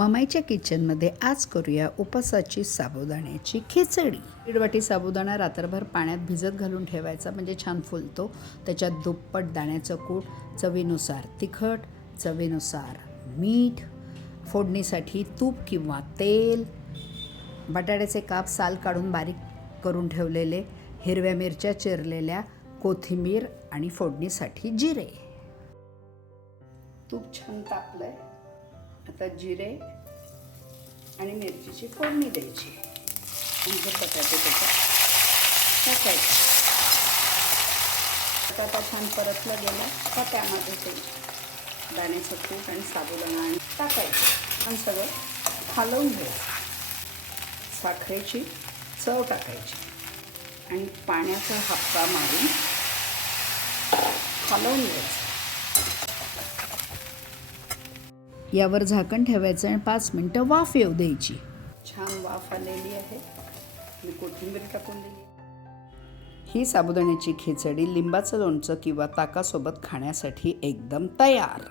ममाईच्या किचनमध्ये आज करूया उपवासाची साबुदाण्याची खिचडी। 1.5 वाटी साबुदाणा रात्रभर पाण्यात भिजत घालून ठेवायचा, म्हणजे छान फुलतो। त्याच्यात दुप्पट दाण्याचं कूट, चवीनुसार तिखट, चवीनुसार मीठ, फोडणीसाठी तूप किंवा तेल, बटाट्याचे काप साल काढून बारीक करून ठेवलेले, हिरव्या मिरच्या चिरलेल्या, कोथिंबीर आणि फोडणीसाठी जिरे। तूप छान तापलंय, आता जिरे आणि मिरचीची फोडणी द्यायची आणि बटाटे त्याच्यात टाकायचे। बटाटा छान परतला गेला का त्यामध्ये ते दाण्याचं कूट आणि साबुदाणा आणि टाकायचं आणि सगळं हलवून घ्यायचं। साखरेची चव टाकायची आणि पाण्याचा हापका मारून हलवून घ्यायचं। यावर झाकण ठेवायचं आणि 5 मिनिटं वाफ येऊ द्यायची। छान वाफ आलेली आहे, मी कोथिंबीर टाकून दिली। ही साबुदाण्याची खिचडी लिंबाचं लोणचं किंवा ताकासोबत खाण्यासाठी एकदम तयार।